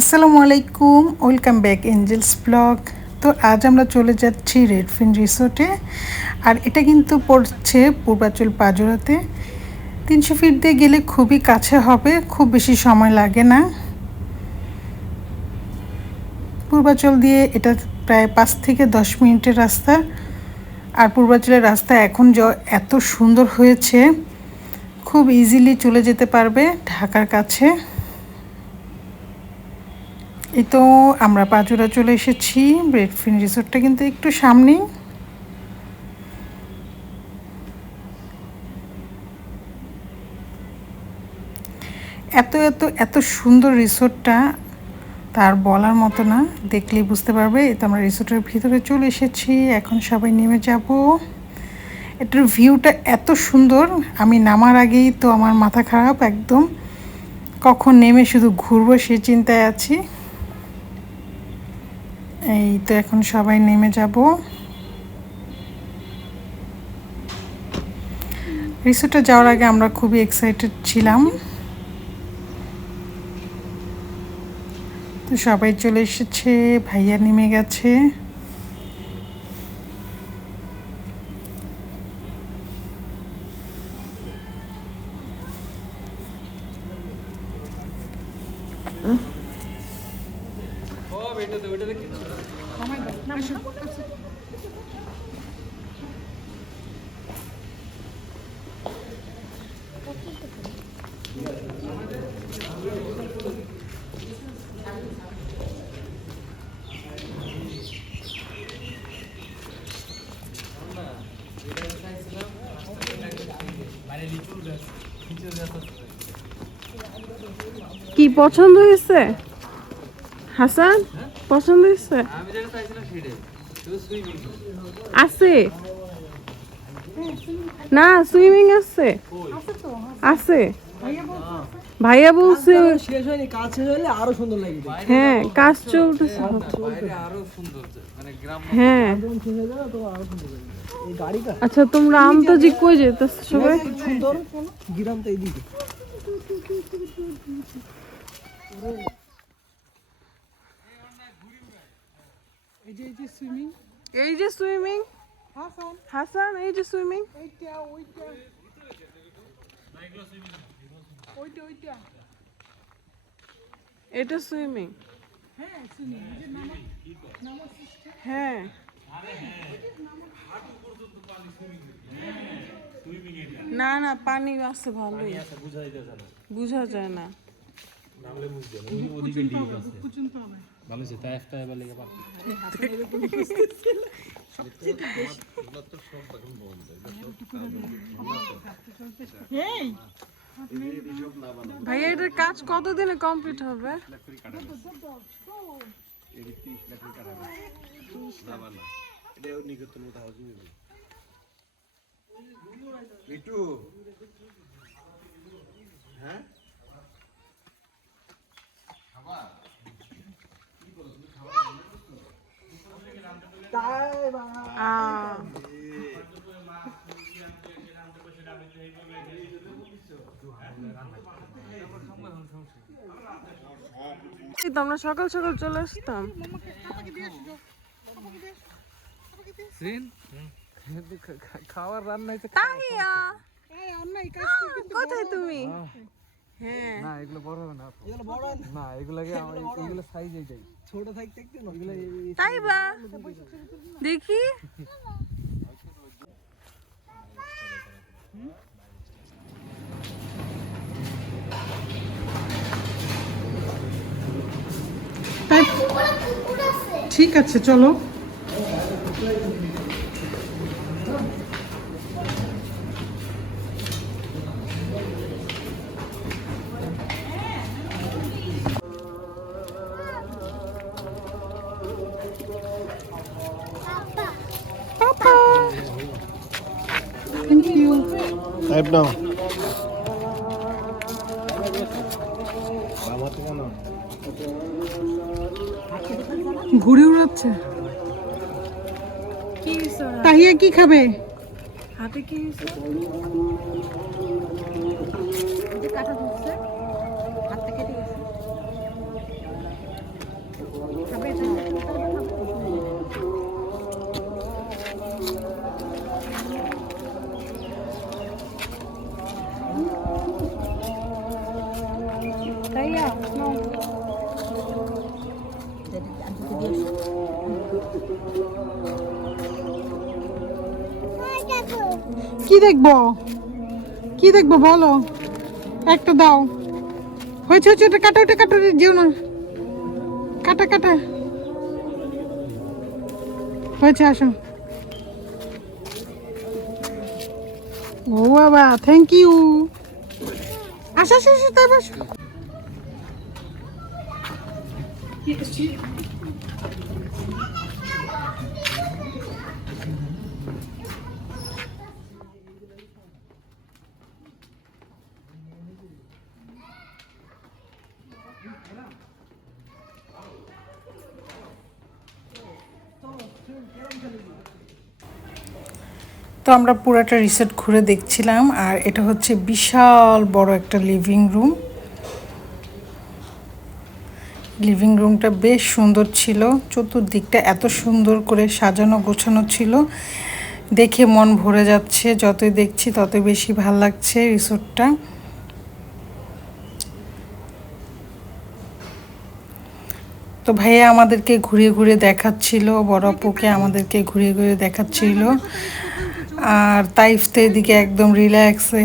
আসসালামু আলাইকুম, welcome back Angeles blog. তো আজ আমরা চলে যাচ্ছি রেডফিন রিসোর্টে। আর এটা কিন্তু পড়ছে পূর্বাচল পাজোরাতে। 300 ফিট দিয়ে গেলে খুবই কাছে হবে, খুব বেশি সময় লাগে না। পূর্বাচল দিয়ে এটা প্রায় 5 থেকে 10 মিনিটের রাস্তা। আর পূর্বাচলের রাস্তা এখন এত সুন্দর হয়েছে, খুব ইজিলি চলে যেতে পারবে ঢাকার কাছে। এই তো আমরা পাজোরা চলে এসেছি। রেডফিন রিসোর্টটা কিন্তু একটু সামনেই। এত এত এত সুন্দর রিসোর্টটা, তার বলার মতো না, দেখলেই বুঝতে পারবে। এই তো আমরা রিসোর্টের ভিতরে চলে এসেছি, এখন সবাই নেমে যাব। এটার ভিউটা এত সুন্দর, আমি নামার আগেই তো আমার মাথা খারাপ একদম, কখন নেমে শুধু ঘুরবো সে চিন্তায় আছি। এই তো এখন সবাই নেমে যাব। রিসোর্টে যাওয়ার আগে আমরা খুবই এক্সাইটেড ছিলাম। তো সবাই চলে এসেছে, ভাইয়া নেমে গেছে। কি পছন্দ হয়েছে হাসান? পছন্দ হয়েছে? আছে না, সুইমিং আছে, আছে। ভাইয়া বলছে শেষ হয়নি, কাজ শেষ হলে আরো সুন্দর লাগবে। হ্যাঁ, কাজ চলতেছে। হ্যাঁ, এই গাড়িটা আচ্ছা তোমরা আমতাজি কই যেতেছ সবাই? সুন্দর, গ্রামটা এইদিকে। এই যে সুইমিং হাসান, এই যে সুইমিং। এটা সুইমিং। হ্যাঁ, না না, পানি আছে ভালোই, বুঝা যায় না। ভাইয়া এটার কাজ কতদিনে কমপ্লিট হবে? আমরা সকাল সকাল চলে আসতাম। খাওয়ার রান্না তাহিয়া, কোথায় তুমি? হ্যাঁ না, এগুলো বড় হবে না, এগুলো বড় না, এগুলোকে এগুলো সাইজ এইটাই ছোট থাকতে থাকতে না, এগুলো তাই বা দেখি। ঠিক আছে, চলো। Thank you. ঘুরে উড়াচ্ছে। তাহিয়া কি খাবে? হাতে কি হয়েছে? ভাইয়া নাও। কি দেখবো, কি দেখবো বলো, একটা দাও। হয়েছে হয়েছে, ওটা কাটা, ওটা কাটা, যেও না, কাটা কাটা হয়েছে, আসো। ও বাবা, থ্যাংক ইউ। আসো আসো আসো, তাই বসো। তো আমরা পুরাটা রিসোর্ট ঘুরে দেখছিলাম, আর এটা হচ্ছে বিশাল বড় একটা লিভিং রুম। লিভিং রুমটা বেশ সুন্দর ছিল, চতুর্দিকটা এত সুন্দর করে সাজানো গোছানো ছিল, দেখে মন ভরে যাচ্ছে। যতই দেখছি ততই বেশি ভাল লাগছে রিসোর্টটা। তো ভাইয়া আমাদেরকে ঘুরিয়ে ঘুরিয়ে দেখাচ্ছিল, বড় আপুকে আমাদেরকে ঘুরিয়ে ঘুরিয়ে দেখাচ্ছিল, আর তাইফ তো এদিকে একদম রিল্যাক্সে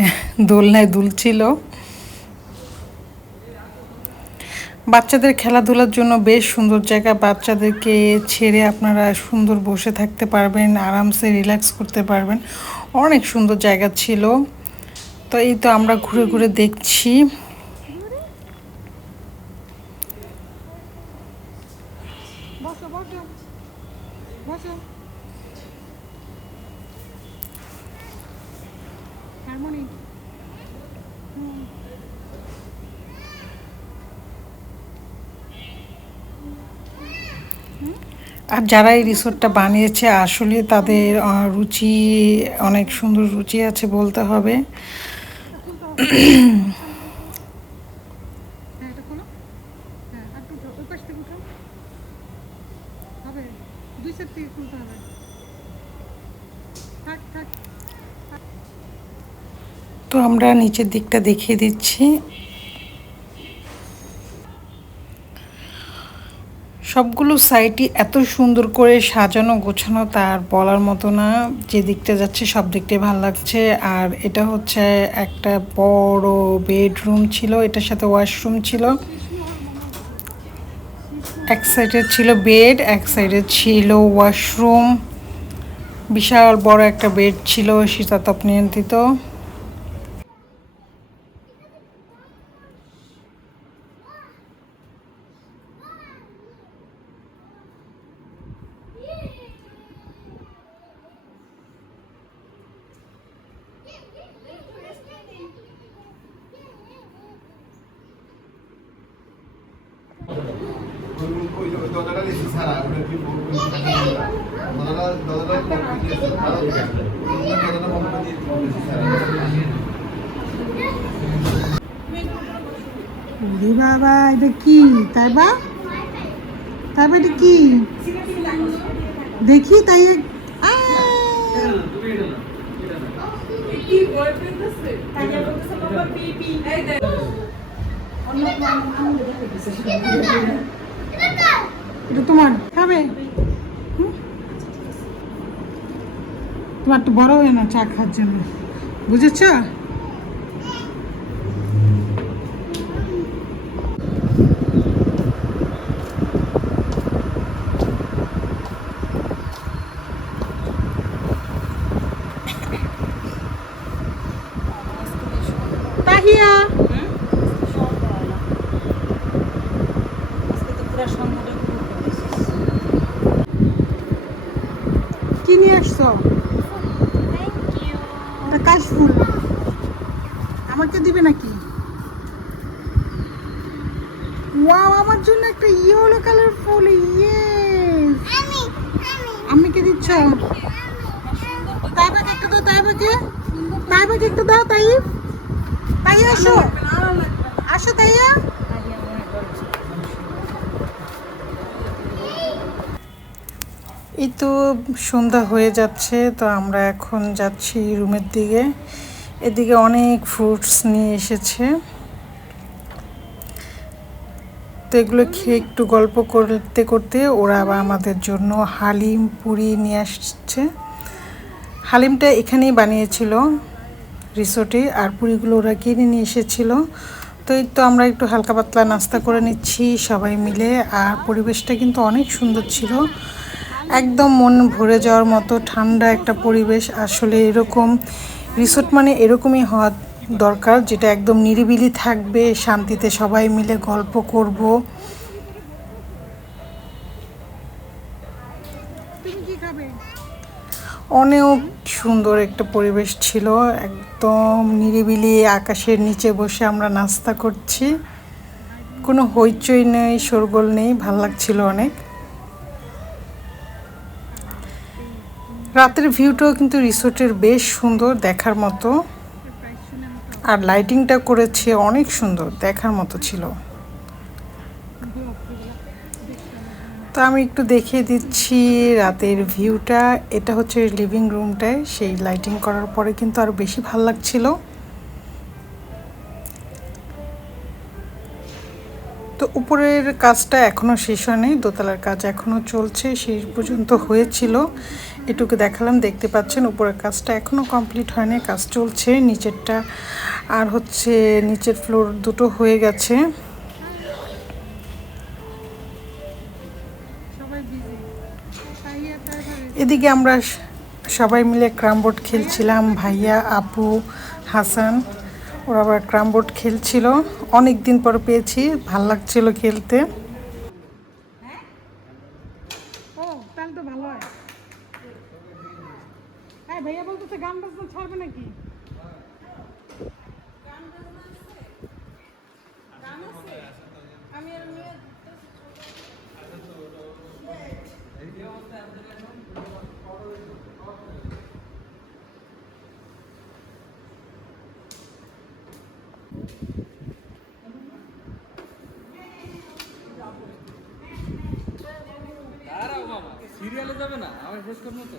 দোলনায় দুলছিল। বাচ্চাদের খেলাধুলার জন্য বেশ সুন্দর জায়গা, বাচ্চাদেরকে ছেড়ে আপনারা সুন্দর বসে থাকতে পারবেন, আরামসে রিল্যাক্স করতে পারবেন, অনেক সুন্দর জায়গা ছিল। তো এই তো আমরা ঘুরে ঘুরে দেখছি। আর যারা এই রিসোর্টটা বানিয়েছে আসলে তাদের রুচি, অনেক সুন্দর রুচি আছে বলতে হবে। তো আমরা নিচের দিকটা দেখিয়ে দিচ্ছি। সবগুলো সাইটই এত সুন্দর করে সাজানো গোছানো, তার বলার মতো না। যে দিকটা যাচ্ছে সব দিকটাই ভালো লাগছে। আর এটা হচ্ছে একটা বড় বেডরুম ছিল, এটার সাথে ওয়াশরুম ছিল। এক সাইডে ছিল বেড, এক সাইডে ছিল ওয়াশরুম। বিশাল বড় একটা বেড ছিল, শীতাতপ নিয়ন্ত্রিত। বাবা, এটা কি? তাই বা এটা কি দেখি, তাই এটা তোমার খাবে? তোমার তো বড় হয় না চা খাওয়ার জন্য, বুঝেছ? তাহিয়া, কি নিয়ে আসছো? এটা কাশফুল, আমাকে দিবে নাকি? ওয়াও, আমার জন্য একটা ইয়েলো কালার ফুল। ইয়েস, আম্মিকে দিচ্ছ? তাইবাকে একটা দাও, তাইবাকে একটা দাও। তাই আসো, আসো তাইয়া। এই তো সন্ধ্যা হয়ে যাচ্ছে, তো আমরা এখন যাচ্ছি রুমের দিকে। এদিকে অনেক ফ্রুটস নিয়ে এসেছে। তো এগুলো খেয়ে একটু গল্প করতে করতে ওরা আবার আমাদের জন্য হালিম পুরি নিয়ে আসছে। হালিমটা এখানেই বানিয়েছিল রিসোর্টে, আর পুরিগুলো ওরা কিনে নিয়ে এসেছিল। তো এই তো আমরা একটু হালকা পাতলা নাস্তা করে নিচ্ছি সবাই মিলে। আর পরিবেশটা কিন্তু অনেক সুন্দর ছিল, একদম মন ভরে যাওয়ার মতো ঠান্ডা একটা পরিবেশ। আসলে এরকম রিসোর্ট মানে এরকমই হওয়া দরকার, যেটা একদম নিরিবিলি থাকবে, শান্তিতে সবাই মিলে গল্প করব। অনেক সুন্দর একটা পরিবেশ ছিল, একদম নিরিবিলি আকাশের নিচে বসে আমরা নাস্তা করছি, কোনো হইচই নেই, শোরগোল নেই, ভাল লাগছিল অনেক। রাতের ভিউটাও কিন্তু রিসোর্টের বেশ সুন্দর দেখার মতো, আর লাইটিংটা করেছে অনেক সুন্দর, দেখার মতো ছিল। তো আমি একটু দেখিয়ে দিচ্ছি রাতের ভিউটা। এটা হচ্ছে লিভিং রুমটায়, সেই লাইটিং করার পরে কিন্তু আরও বেশি ভালো লাগছিল। তো উপরের কাজটা এখনও শেষ হয়নি, দোতলার কাজ এখনও চলছে, শেষ পর্যন্ত হয়েছিল, এটুকু দেখালাম। দেখতে পাচ্ছেন উপরের কাজটা এখনও কমপ্লিট হয়নি, কাজ চলছে। নিচেরটা আর হচ্ছে নিচের ফ্লোর দুটো হয়ে গেছে। এদিকে আমরা সবাই মিলে ক্রাম বোর্ড খেলছিলাম, ভাইয়া, আপু, হাসান, ওরা আবার ক্রাম বোর্ড খেলছিল। অনেক দিন পর পেয়েছি, ভাল লাগছিল খেলতে। তো ভালো হয়। হ্যাঁ ভাইয়া বলতেছে গান বাজনা ছাড়বে নাকি? সিরিয়ালে যাবে না, আমার শেষ করবো তো।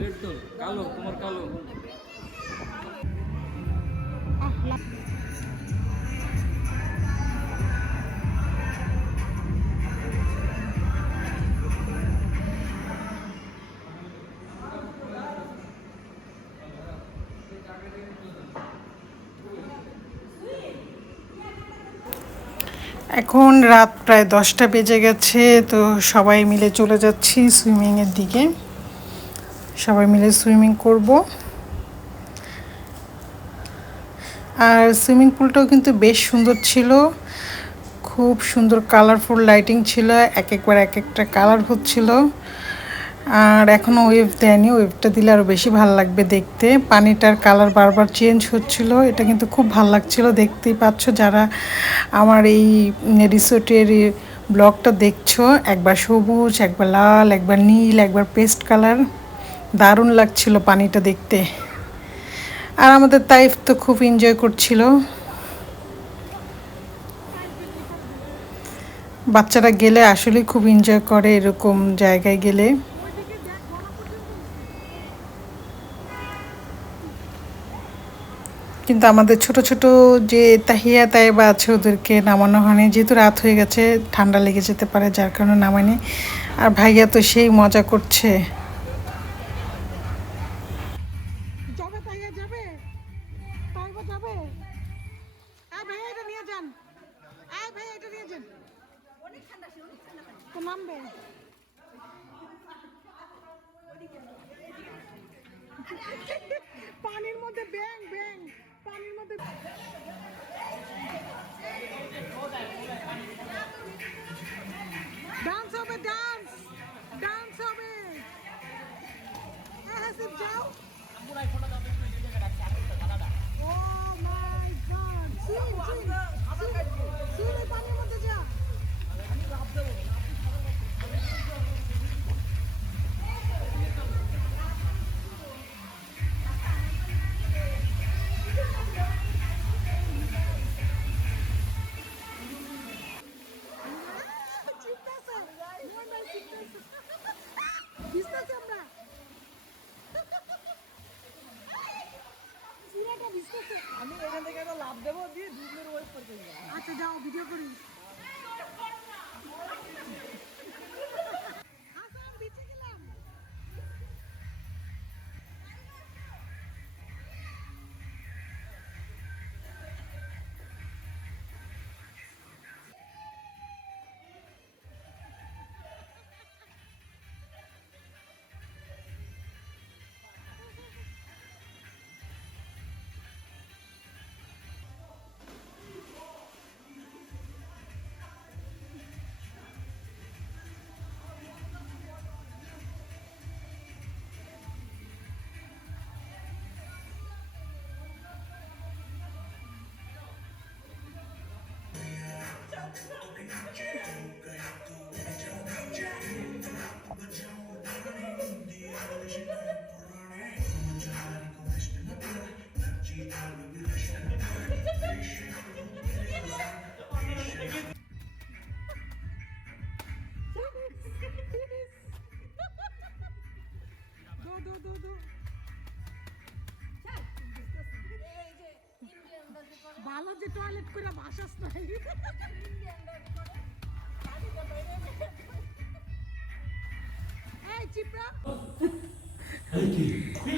লেট তো কালো, তোমার কালো। এখন রাত প্রায় 10টা বেজে গেছে, তো সবাই মিলে চলে যাচ্ছি সুইমিংয়ের দিকে, সবাই মিলে সুইমিং করব। আর সুইমিং পুলটাও কিন্তু বেশ সুন্দর ছিল, খুব সুন্দর কালারফুল লাইটিং ছিল, একবার এক একটা কালার হচ্ছিল। আর এখনও ওয়েভ দেয়নি, ওয়েভটা দিলে আরও বেশি ভালো লাগবে দেখতে। পানিটার কালার বারবার চেঞ্জ হচ্ছিল, এটা কিন্তু খুব ভালো লাগছিল। দেখতেই পাচ্ছ যারা আমার এই রিসোর্টের ব্লগটা দেখছো, একবার সবুজ, একবার লাল, একবার নীল, একবার পেস্ট কালার, দারুণ লাগছিল পানিটা দেখতে। আর আমাদের তাইফ তো খুব এনজয় করছিল। বাচ্চারা গেলে আসলে খুব এনজয় করে এরকম জায়গায় গেলে। কিন্তু আমাদের ছোট ছোট যে তাহিয়া তাইবা আছে ওদেরকে নামানো হয়নি, যেহেতু রাত হয়ে গেছে, ঠান্ডা লেগে যেতে পারে, যার কারণে নামায়নি। আর ভাইয়া তো সেই মজা করছে। পানির মধ্যে ব্যাং ব্যাং, পানির মধ্যে ডান্স হবে, ডান্স ডান্স হবে। হাসিব যাও। ও মাই গড, সুইম সুইম সুইম, পানির মধ্যে যা। আচ্ছা যাও ভিডিও করি। ভালো যে টয়লেট করে বাসাস নাই। এই চিপরা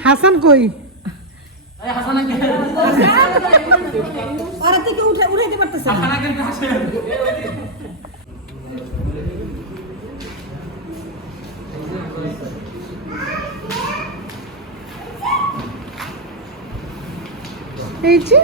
হাসান কই? আর থেকে উঠাইতে পারতেছে না। এই যে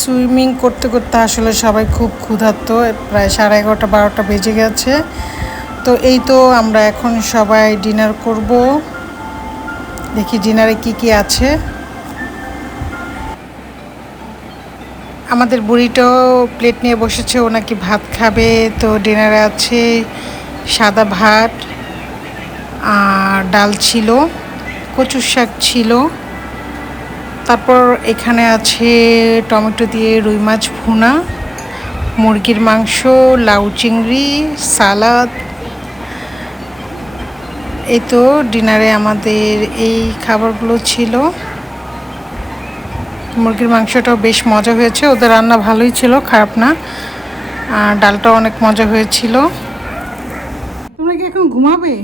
সুইমিং করতে করতে আসলে সবাই খুব ক্ষুধার্ত, প্রায় 11:30-12টা বেজে গেছে। তো এই তো আমরা এখন সবাই ডিনার করব। দেখি ডিনারে কি কি আছে। আমাদের বুড়িটাও প্লেট নিয়ে বসেছে, ও নাকি ভাত খাবে। তো ডিনারে আছে সাদা ভাত আর ডাল ছিল, কচুর শাক ছিল, তারপর এখানে আছে টমেটো দিয়ে রুই মাছ ভুনা, মুরগির মাংস, লাউ চিংড়ি, সালাদ। এই তো ডিনারে আমাদের এই খাবারগুলো ছিল। মুরগির মাংসটাও বেশ মজা হয়েছে, ওদের রান্না ভালোই ছিল, খারাপ না। আর ডালটাও অনেক মজা হয়েছিল। তোমরা কি এখন ঘুমাবে?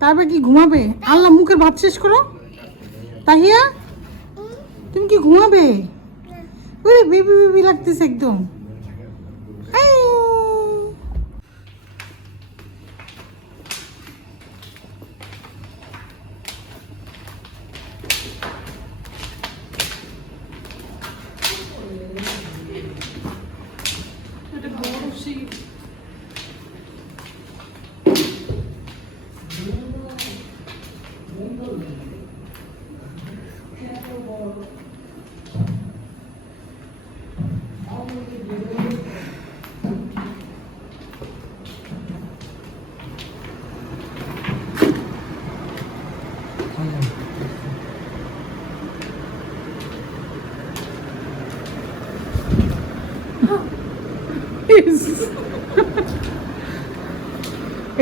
তারপর কি ঘুমাবে? আল্লাহ, মুখের ভাত শেষ করো। তাহিয়া তুমি কি ঘুমাবে? ওরে বেবি বেবি লাগতেছে একদম।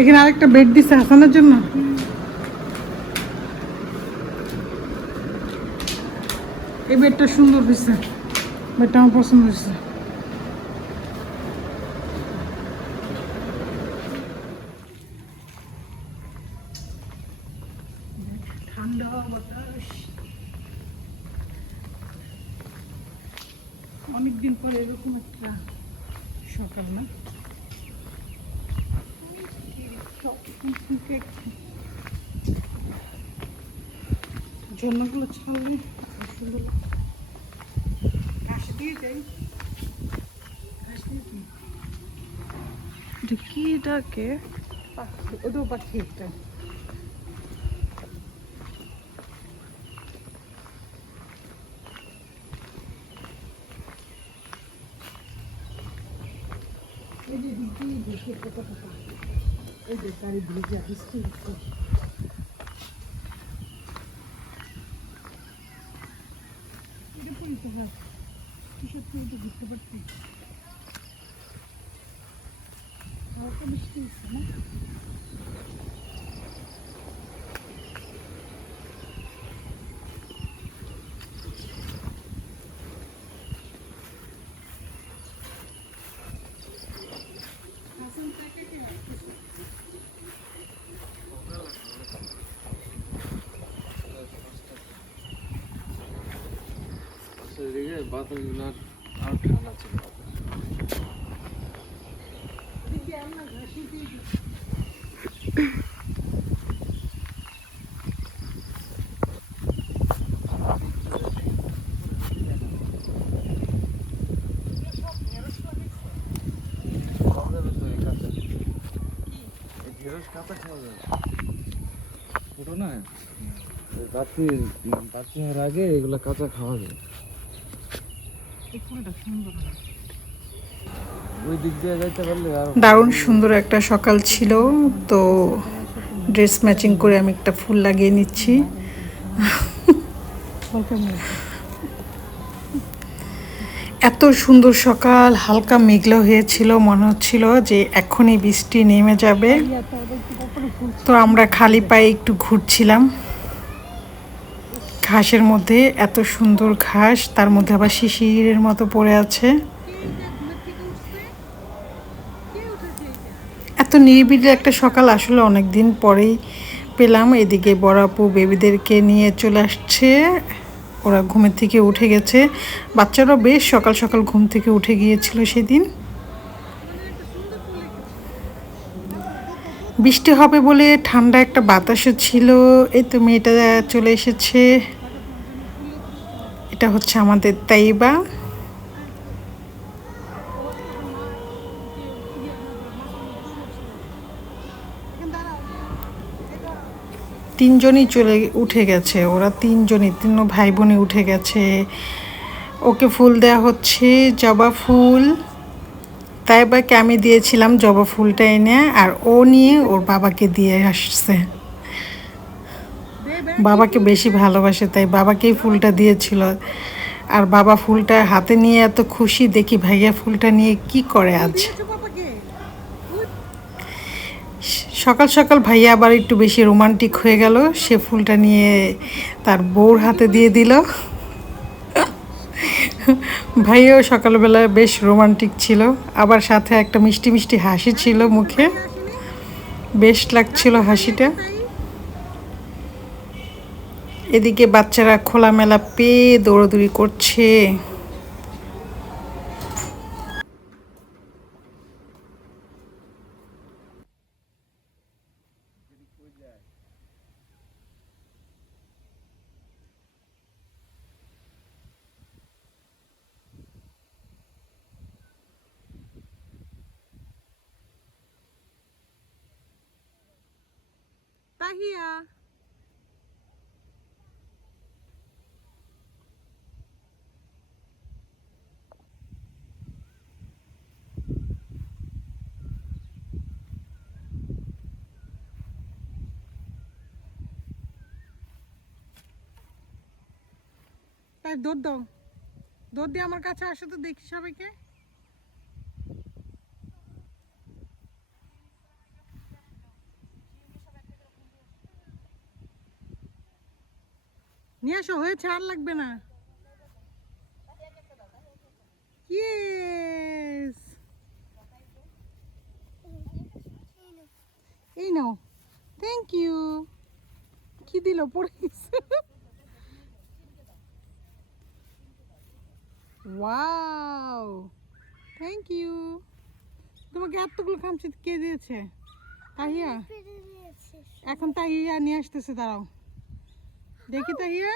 এখানে আরেকটা বেড দিছে হাসানের জন্য। এই বেডটা সুন্দর হয়েছে, বেডটা আমার পছন্দ হয়েছে। ঠান্ডা বাতাস, অনেকদিন পরে এরকম একটা সকাল না। ঝর্ণাগুলো ছাড়লে সুন্দর ঘাস দিয়ে যাই। কি ডাকে? ওদের পাখি একটা। এই যে দিদি দেখে কত কথা, এই যে গাড়ি দিয়ে বৃষ্টি হচ্ছে। এদিকে বাতাসগুলো আর ঠান্ডা ছিল। ছোটো না, রাতের আগে এগুলো কাঁচা খাওয়া যায়। ওই দিক দিয়ে যাইতে পারলে আর দারুণ সুন্দর একটা সকাল ছিল। তো ড্রেস ম্যাচিং করে আমি একটা ফুল লাগিয়ে নিচ্ছি। এত সুন্দর সকাল, হালকা মেঘলা হয়েছিল, মনে হচ্ছিল যে এখনই বৃষ্টি নেমে যাবে। তো আমরা খালি পায়ে একটু ঘুরছিলাম ঘাসের মধ্যে। এত সুন্দর ঘাস, তার মধ্যে আবার শিশিরের মতো পড়ে আছে। এত নিরিবিলি একটা সকাল আসলে অনেক দিন পরেই পেলাম। এদিকে বড় আপু বেবিদেরকে নিয়ে চলে আসছে, ওরা ঘুমের থেকে উঠে গেছে। বাচ্চারাও বেশ সকাল সকাল ঘুম থেকে উঠে গিয়েছিল সেদিন। বৃষ্টি হবে বলে ঠান্ডা একটা বাতাসও ছিল। এই তো মেয়েটা চলে এসেছে, এটা হচ্ছে আমাদের তাইবা। তিনজনই উঠে গেছে, ওরা তিন ভাই বোনই উঠে গেছে। ওকে ফুল দেয়া হচ্ছে, জবা ফুল। তাইবাকে আমি দিয়েছিলাম জবা ফুলটা এনে, আর ও নিয়ে ওর বাবাকে দিয়ে আসছে। বাবাকে বেশি ভালোবাসে, তাই বাবাকেই ফুলটা দিয়েছিল। আর বাবা ফুলটা হাতে নিয়ে এত খুশি, দেখি ভাইয়া ফুলটা নিয়ে কি করে আজ। সকাল সকাল ভাইয়া আবার একটু বেশি রোমান্টিক হয়ে গেল, সে ফুলটা নিয়ে তার বউর হাতে দিয়ে দিল। ভাইয়াও সকালবেলা বেশ রোমান্টিক ছিল, আবার সাথে একটা মিষ্টি মিষ্টি হাসি ছিল মুখে, বেশ লাগছিল হাসিটা। এদিকে বাচ্চারা খোলামেলা পেয়ে দৌড়াদৌড়ি করছে। তাহিয়া তাই দৌড় দাও, দৌড় দিয়ে আমার কাছে আসো তো দেখি সবাইকে। নিয়ে আসো, হয়েছে, আর লাগবে না। ইয়েস, এই নাও, থ্যাংক ইউ। কি দিল, পড়ে গেছে। Wow, thank you. তোমাকে এতগুলো খামচি কে দিয়েছে? তাহিয়া। এখন তাহিয়া নিয়ে আসতেছে, দাঁড়াও দেখি। তাহিয়া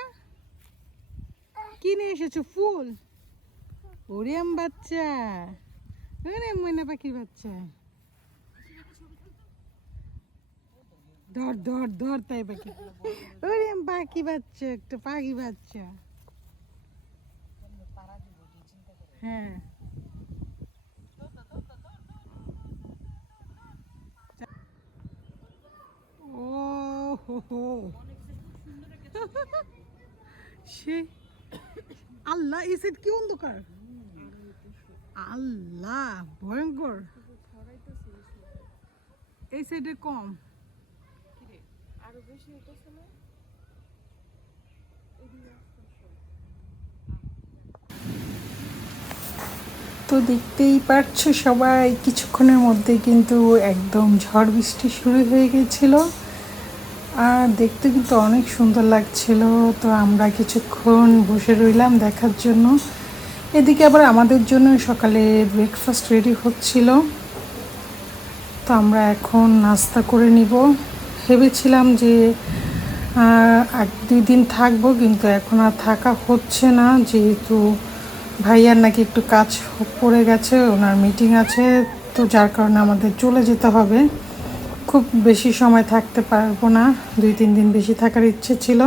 কি নিয়ে এসেছো? ফুল? ওরে আম বাচ্চা, ওরে ময়না পাখির বাচ্চা, ধর ধর ধর, তাই পাখি। ওরে আম পাখি বাচ্চা, একটা পাখি বাচ্চা। হ্যাঁ, ও হো হো, সে আল্লাহ এই সাইড কি অন্ধকার, আল্লাহ ভয়ঙ্কর। এই সাইডে কম। তো দেখতেই পারছো সবাই, কিছুক্ষণের মধ্যে কিন্তু একদম ঝড় বৃষ্টি শুরু হয়ে গেছিল, আর দেখতে কিন্তু অনেক সুন্দর লাগছিল। তো আমরা কিছুক্ষণ বসে রইলাম দেখার জন্য। এদিকে আবার আমাদের জন্য সকালে ব্রেকফাস্ট রেডি হচ্ছিল। তো আমরা এখন নাস্তা করে নিব। ভেবেছিলাম যে 1-2 দিন থাকবো, কিন্তু এখন আর থাকা হচ্ছে না, যেহেতু ভাইয়ার নাকি একটু কাজ পড়ে গেছে, ওনার মিটিং আছে। তো যার কারণে আমাদের চলে যেতে হবে। খুব বেশি সময় থাকতে পারবো না, 2-3 দিন বেশি থাকার ইচ্ছে ছিল,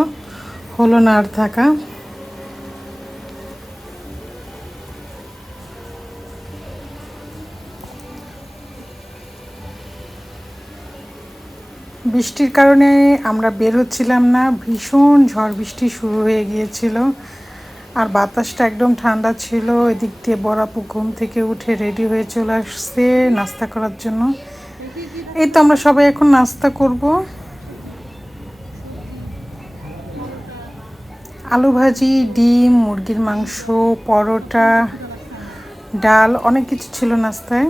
হলো না আর থাকা। বৃষ্টির কারণে আমরা বের হচ্ছিলাম না, ভীষণ ঝড় বৃষ্টি শুরু হয়ে গিয়েছিল, আর বাতাসটা একদম ঠান্ডা ছিল। এদিক দিয়ে বড় আপু ঘুম থেকে উঠে রেডি হয়ে চলে আসছে নাস্তা করার জন্য। এই তো আমরা সবাই এখন নাস্তা করব। আলু ভাজি, ডিম, মুরগির মাংস, পরোটা, ডাল, অনেক কিছু ছিল নাস্তায়।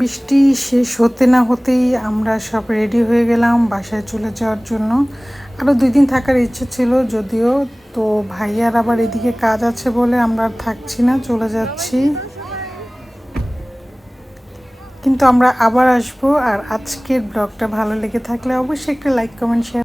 বৃষ্টি শেষ হতে না হতেই আমরা সব রেডি হয়ে গেলাম বাসায় চলে যাওয়ার জন্য। আরও 2 দিন থাকার ইচ্ছে ছিল যদিও, তো ভাইয়ার আবার এদিকে কাজ আছে বলে আমরা আর থাকছি না, চলে যাচ্ছি। কিন্তু আমরা আবার আসবো। আর আজকের ব্লগটা ভালো লেগে থাকলে অবশ্যই একটা লাইক, কমেন্ট, শেয়ার